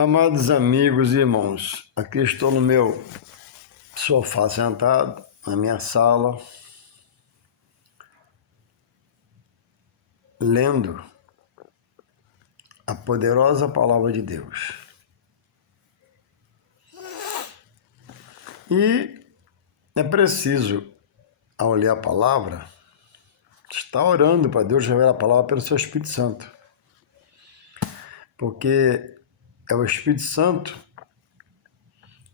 Amados amigos e irmãos, aqui estou no meu sofá sentado, na minha sala, lendo a poderosa palavra de Deus. E é preciso, ao ler a palavra, estar orando para Deus revelar a palavra pelo seu Espírito Santo. Porque é o Espírito Santo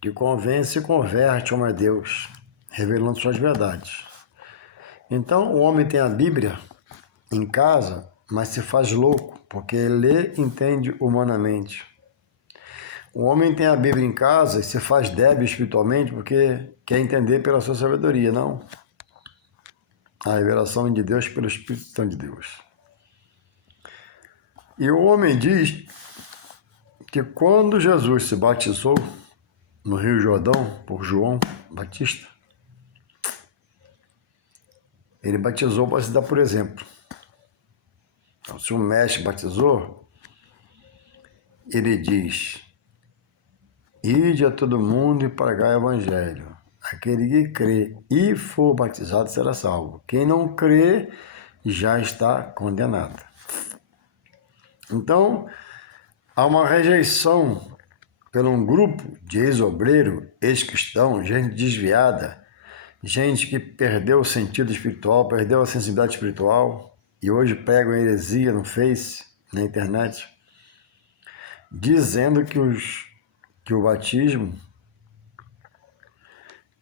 que convence e converte o homem a Deus, revelando suas verdades. Então, o homem tem a Bíblia em casa, mas se faz louco, porque lê e entende humanamente. O homem tem a Bíblia em casa e se faz débil espiritualmente, porque quer entender pela sua sabedoria, não. A revelação de Deus pelo Espírito Santo de Deus. E o homem diz que quando Jesus se batizou no Rio Jordão por João Batista, ele batizou para se dar por exemplo. Então, se o mestre batizou, ele diz: ide a todo mundo e pregai o evangelho. Aquele que crê e for batizado será salvo. Quem não crê já está condenado. Então, há uma rejeição por um grupo de ex-obreiro, ex-cristão, gente desviada, gente que perdeu o sentido espiritual, perdeu a sensibilidade espiritual e hoje pregam heresia no Face, na internet, dizendo que o batismo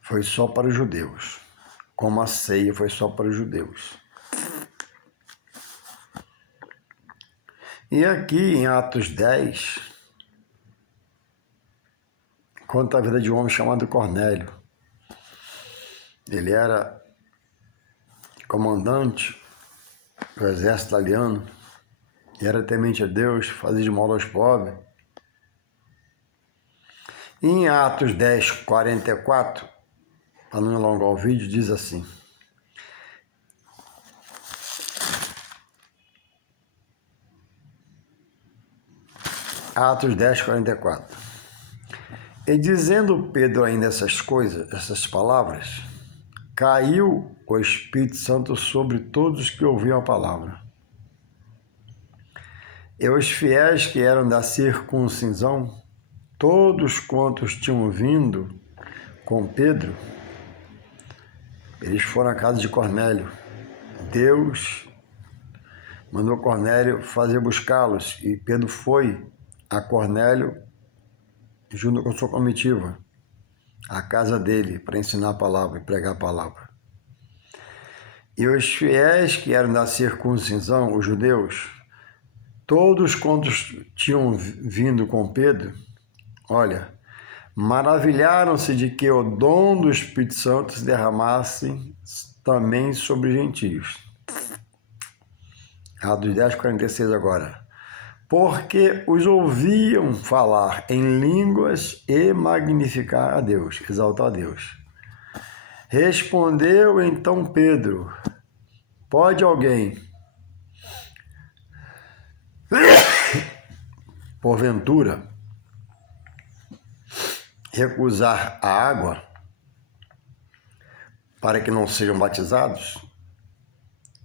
foi só para os judeus, como a ceia foi só para os judeus. E aqui em Atos 10, conta a vida de um homem chamado Cornélio. Ele era comandante do exército italiano, e era temente a Deus, fazia de mal aos pobres. E em Atos 10, 44, para não alongar o vídeo, diz assim: Atos 10, 44. E dizendo Pedro ainda essas coisas, essas palavras, caiu o Espírito Santo sobre todos os que ouviam a palavra. E os fiéis que eram da circuncisão, todos quantos tinham vindo com Pedro, eles foram à casa de Cornélio. Deus mandou Cornélio fazer buscá-los, e Pedro foi a Cornélio junto com sua comitiva à casa dele para ensinar a palavra e pregar a palavra. E os fiéis que eram da circuncisão, os judeus, todos quantos tinham vindo com Pedro, olha, maravilharam-se de que o dom do Espírito Santo se derramasse também sobre os gentios. Atos 10, 46 agora. Porque os ouviam falar em línguas e magnificar a Deus, exaltar a Deus. Respondeu então Pedro: pode alguém, porventura, recusar a água para que não sejam batizados?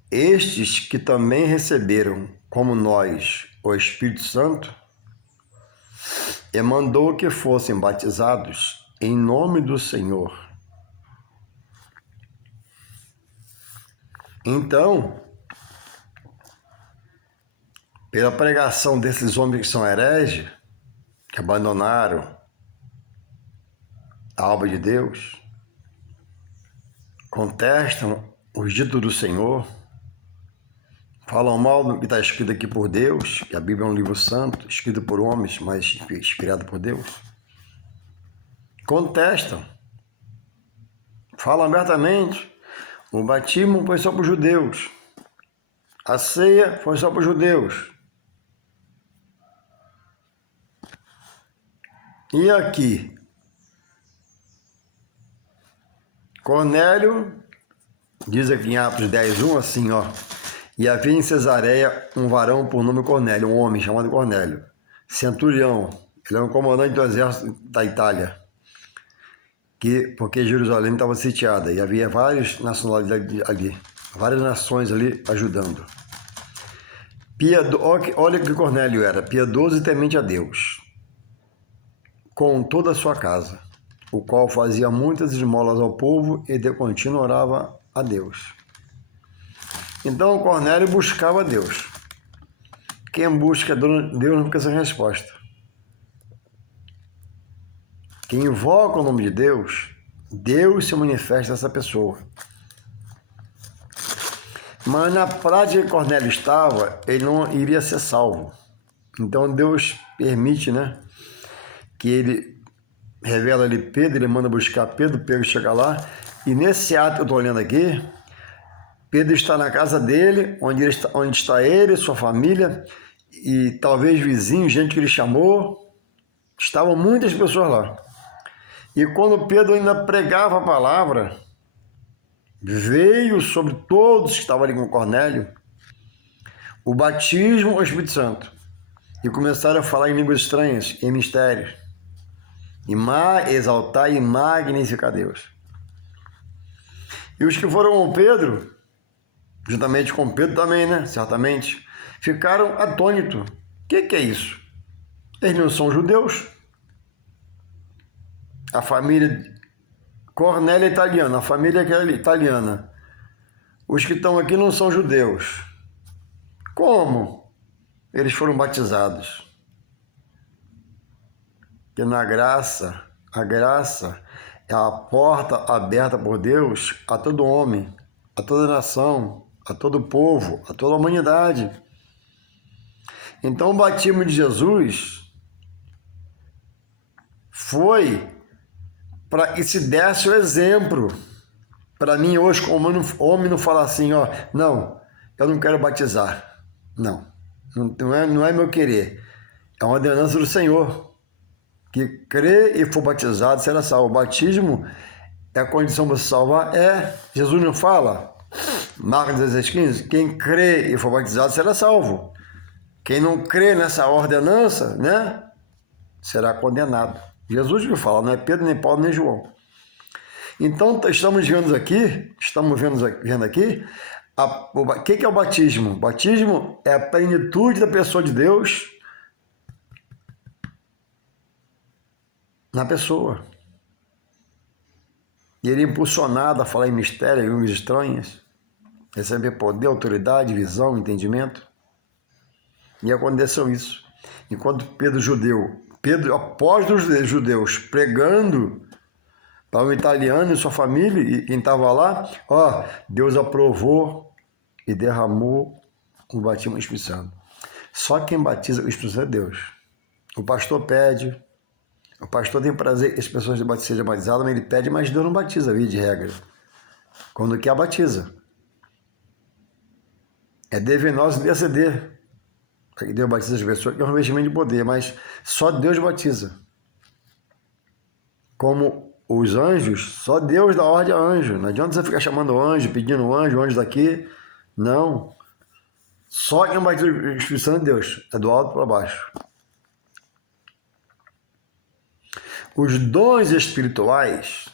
Estes que também receberam, como nós, o Espírito Santo, e mandou que fossem batizados em nome do Senhor. Então, pela pregação desses homens que são hereges, que abandonaram a obra de Deus, contestam os ditos do Senhor, falam mal do que está escrito aqui por Deus, que a Bíblia é um livro santo, escrito por homens, mas inspirado por Deus. Contestam, falam abertamente: o batismo foi só para os judeus, a ceia foi só para os judeus. E aqui, Cornélio, diz aqui em Atos 10, 1, assim, ó: e havia em Cesareia um varão por nome Cornélio, um homem chamado Cornélio, centurião, Ele era um comandante do exército da Itália, porque Jerusalém estava sitiada e havia várias nacionalidades ali, várias nações ali ajudando. Olha que Cornélio era, piedoso e temente a Deus, com toda a sua casa, o qual fazia muitas esmolas ao povo e de contínuo orava a Deus. Então Cornélio buscava Deus. Quem busca Deus não fica sem resposta. Quem invoca o nome de Deus, Deus se manifesta a essa pessoa. Mas na prática que Cornélio estava, ele não iria ser salvo. Então Deus permite, né, que ele revela ali Pedro, ele manda buscar Pedro chega lá, e nesse ato que eu estou olhando aqui, Pedro está na casa dele, onde está ele, sua família, e talvez vizinhos, gente que ele chamou, estavam muitas pessoas lá. E quando Pedro ainda pregava a palavra, veio sobre todos que estavam ali com Cornélio o batismo ao Espírito Santo. E começaram a falar em línguas estranhas, em mistérios. E exaltar e magnificar Deus. E os que foram com Pedro, juntamente com Pedro também, né? Certamente, ficaram atônitos. O que é isso? Eles não são judeus. A família Cornélio é italiana, a família que é italiana. Os que estão aqui não são judeus. Como eles foram batizados? Porque na graça, a graça é a porta aberta por Deus a todo homem, a toda nação, a todo povo, a toda a humanidade. Então o batismo de Jesus foi para que se desse o exemplo. Para mim hoje, como homem, não falar assim, ó, não, eu não quero batizar. Não é meu querer. É uma ordenança do Senhor. Que crê e for batizado será salvo. O batismo é a condição para se salvar. Jesus não fala, Marcos 16:15, quem crê e for batizado será salvo. Quem não crê nessa ordenança, né, será condenado. Jesus que fala, não é Pedro, nem Paulo, nem João. Então, estamos vendo aqui, o que é o batismo? O batismo é a plenitude da pessoa de Deus na pessoa. E ele é impulsionado a falar em mistério, em línguas estranhas, receber poder, autoridade, visão, entendimento. E aconteceu isso. Enquanto Pedro, apóstolo dos judeus, pregando para um italiano e sua família, e quem estava lá, Deus aprovou e derramou o batismo do Espírito Santo. Só quem batiza o Espírito Santo é Deus. O pastor pede, o pastor tem prazer que as pessoas sejam batizadas, mas ele pede, mas Deus não batiza, via de regra. Quando quer, batiza. É dever nosso interceder. Que Deus batiza as pessoas, que é um revestimento de poder, mas só Deus batiza. Como os anjos, só Deus dá ordem a anjo. Não adianta você ficar chamando anjo, pedindo anjo daqui. Não. Só quem batiza o Espírito Santo é Deus. É do alto para baixo. Os dons espirituais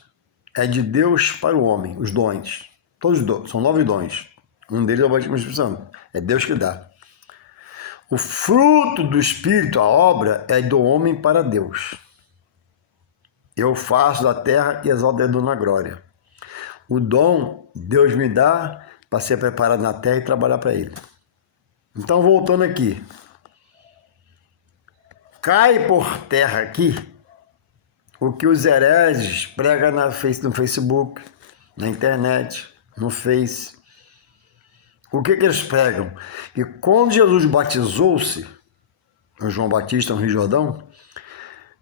é de Deus para o homem. Os dons. Todos os dons. São 9 dons. Um deles é o batismo do Espírito Santo. É Deus que dá. O fruto do Espírito, a obra, é do homem para Deus. Eu faço da terra e exalto Deus na glória. O dom, Deus me dá para ser preparado na terra e trabalhar para Ele. Então, voltando aqui. Cai por terra aqui o que os hereges pregam no Facebook, na internet, no Face. O que eles pregam? Que quando Jesus batizou-se, o João Batista, no Rio Jordão,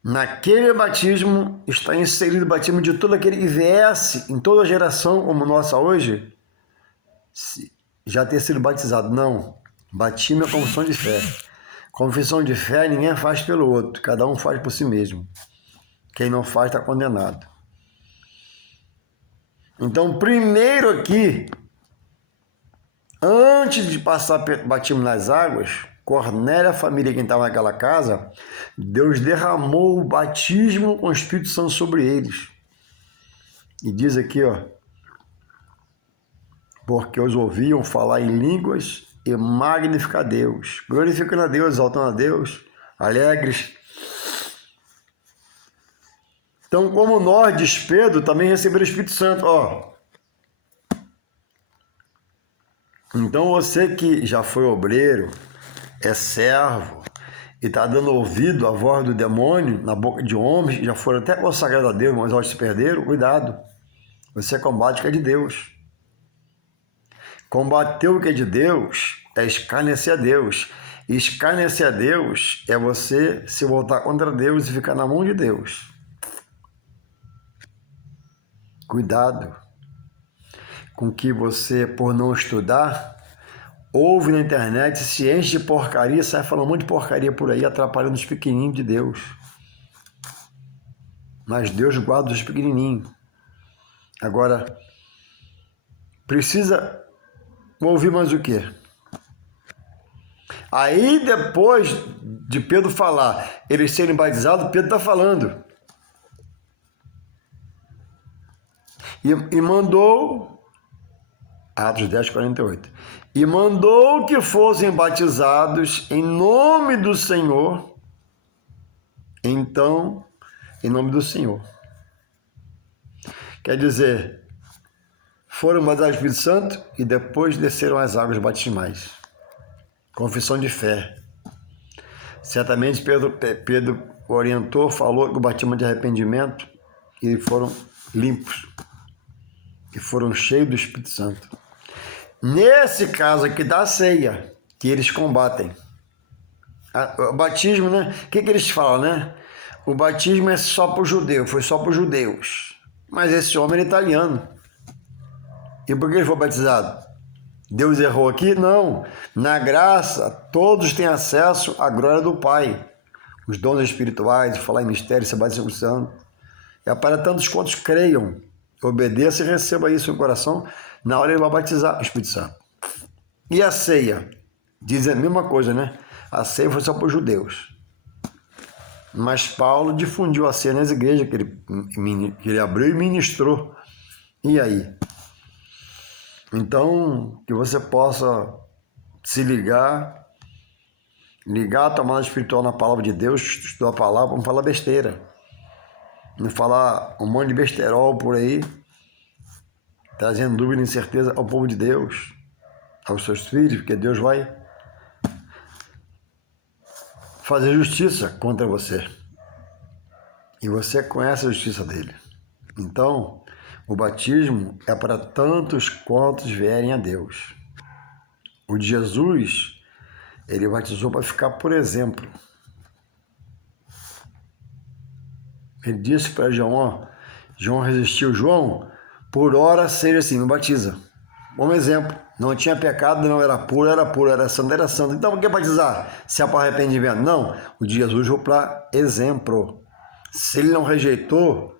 naquele batismo está inserido o batismo de todo aquele que viesse em toda geração como nossa hoje, já ter sido batizado. Não, batismo é confissão de fé. Confissão de fé ninguém faz pelo outro, cada um faz por si mesmo. Quem não faz está condenado. Então, primeiro aqui, antes de passar batismo nas águas, Cornélio, a família, quem estava naquela casa, Deus derramou o batismo com o Espírito Santo sobre eles. E diz aqui, ó, porque os ouviam falar em línguas e magnificar a Deus, glorificando a Deus, exaltando a Deus, alegres. Então, como nós, diz Pedro, também receberam o Espírito Santo, ó. Então, você que já foi obreiro, é servo, e está dando ouvido à voz do demônio na boca de homens, que já foram até consagrados a Deus, mas hoje se perderam, cuidado. Você combate o que é de Deus. Combater o que é de Deus é escarnecer a Deus. E escarnecer a Deus é você se voltar contra Deus e ficar na mão de Deus. Cuidado com que você, por não estudar, ouve na internet, se enche de porcaria, sai falando um monte de porcaria por aí, atrapalhando os pequenininhos de Deus. Mas Deus guarda os pequenininhos. Agora, precisa ouvir mais o quê? Aí, depois de Pedro falar, eles serem batizados, Pedro está falando. E mandou, Atos 10, 48, e mandou que fossem batizados em nome do Senhor, então, em nome do Senhor. Quer dizer, foram batizados do Espírito Santo e depois desceram as águas batismais. Confissão de fé. Certamente Pedro orientou, falou que o batismo de arrependimento e foram limpos. E foram cheios do Espírito Santo. Nesse caso aqui da ceia, que eles combatem. O batismo, né? O que eles falam, né? O batismo é só para o judeu, foi só para os judeus. Mas esse homem era italiano. E por que ele foi batizado? Deus errou aqui? Não. Na graça, todos têm acesso à glória do Pai. Os dons espirituais, falar em mistério, ser batizado com o Santo. É para tantos quantos creiam, obedeça e receba isso no coração. Na hora ele vai batizar o Espírito Santo. E a ceia? Diz a mesma coisa, né? A ceia foi só para os judeus. Mas Paulo difundiu a ceia nas igrejas que ele abriu e ministrou. E aí? Então, que você possa se ligar a tomada espiritual na palavra de Deus, estudar a palavra, não falar besteira. Não falar um monte de besterol por aí, trazendo dúvida e incerteza ao povo de Deus, aos seus filhos, porque Deus vai fazer justiça contra você. E você conhece a justiça dele. Então, o batismo é para tantos quantos vierem a Deus. O de Jesus, ele batizou para ficar por exemplo. Ele disse para João, ó, João resistiu, João, por hora seja assim, não batiza. Bom exemplo, não tinha pecado, não era puro, era santo, era santo. Então por que batizar? Se é para arrependimento? Não, o de Jesus foi para exemplo. Se ele não rejeitou,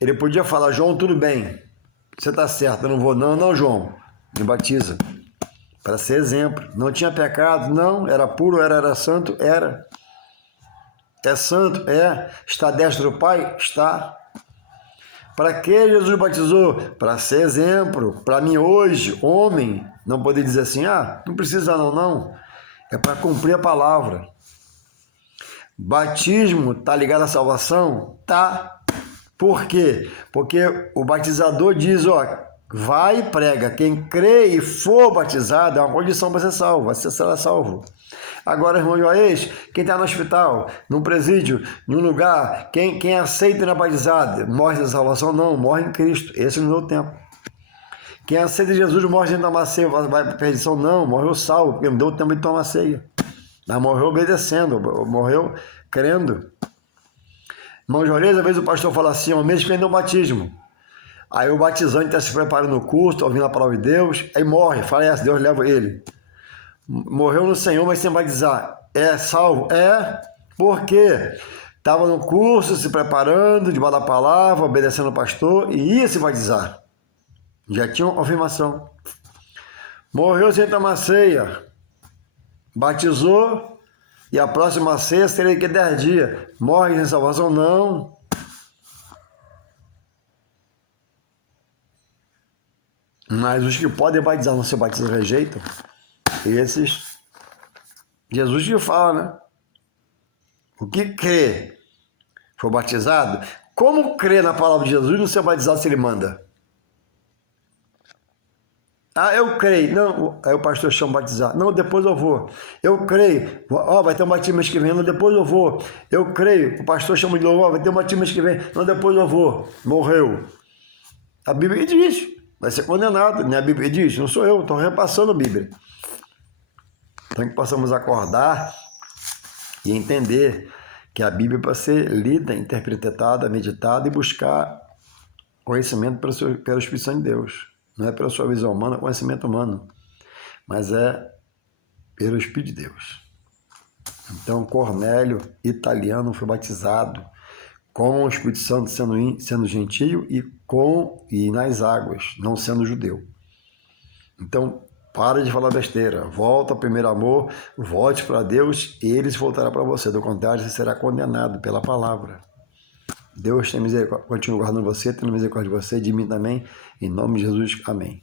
ele podia falar, João, tudo bem, você está certo, eu não vou, não, João, me batiza. Para ser exemplo, não tinha pecado, não, era puro, era santo, era. É santo? É. Está à destra do Pai? Está. Para que Jesus batizou? Para ser exemplo. Para mim hoje, homem, não poder dizer assim, não precisa não. É para cumprir a palavra. Batismo está ligado à salvação? Tá. Por quê? Porque o batizador diz, vai e prega. Quem crê e for batizado é uma condição para ser salvo. Você será salvo. Agora, irmão Joaes, quem está no hospital, num presídio, em um lugar, quem aceita na batizada, morre sem salvação? Não, morre em Cristo. Esse não deu tempo. Quem aceita Jesus morre sem tomar ceia, vai para a perdição? Não, morreu salvo, porque não deu tempo de tomar ceia. Mas morreu obedecendo, morreu crendo. Irmão Joaes, às vezes o pastor fala assim, ao mês que vem o batismo. Aí o batizante está se preparando no curso, ouvindo a palavra de Deus, aí morre, falece, Deus leva ele. Morreu no Senhor, mas sem batizar. É salvo? É. Por quê? Estava no curso, se preparando, debaixo da palavra, obedecendo o pastor, e ia se batizar. Já tinha uma confirmação. Morreu sem tomar ceia. Batizou e a próxima sexta teria que 10 dias. Morre sem salvação? Não. Mas os que podem batizar não ser batizados rejeitam. Esses, Jesus que fala, né? O que crê for batizado, como crê na palavra de Jesus não ser batizado se ele manda? Ah, eu creio. Não, aí o pastor chama batizar. Não, depois eu vou. Eu creio. Ó, vai ter um batismo mês que vem. Não, depois eu vou. Eu creio. O pastor chama de novo. Ó, vai ter um batismo mês que vem. Não, depois eu vou. Morreu. A Bíblia diz. Vai ser condenado. Né? A Bíblia diz. Não sou eu. Estou repassando a Bíblia. Então que possamos acordar e entender que a Bíblia é para ser lida, interpretada, meditada e buscar conhecimento pelo Espírito Santo de Deus. Não é pela sua visão humana, conhecimento humano, mas é pelo Espírito de Deus. Então, Cornélio, italiano, foi batizado com o Espírito Santo sendo gentio e nas águas, não sendo judeu. Então, para de falar besteira, volta ao primeiro amor, volte para Deus e ele se voltará para você. Do contrário, você será condenado pela palavra. Deus tem misericórdia, continua guardando você, tendo misericórdia de você, de mim também, em nome de Jesus, amém.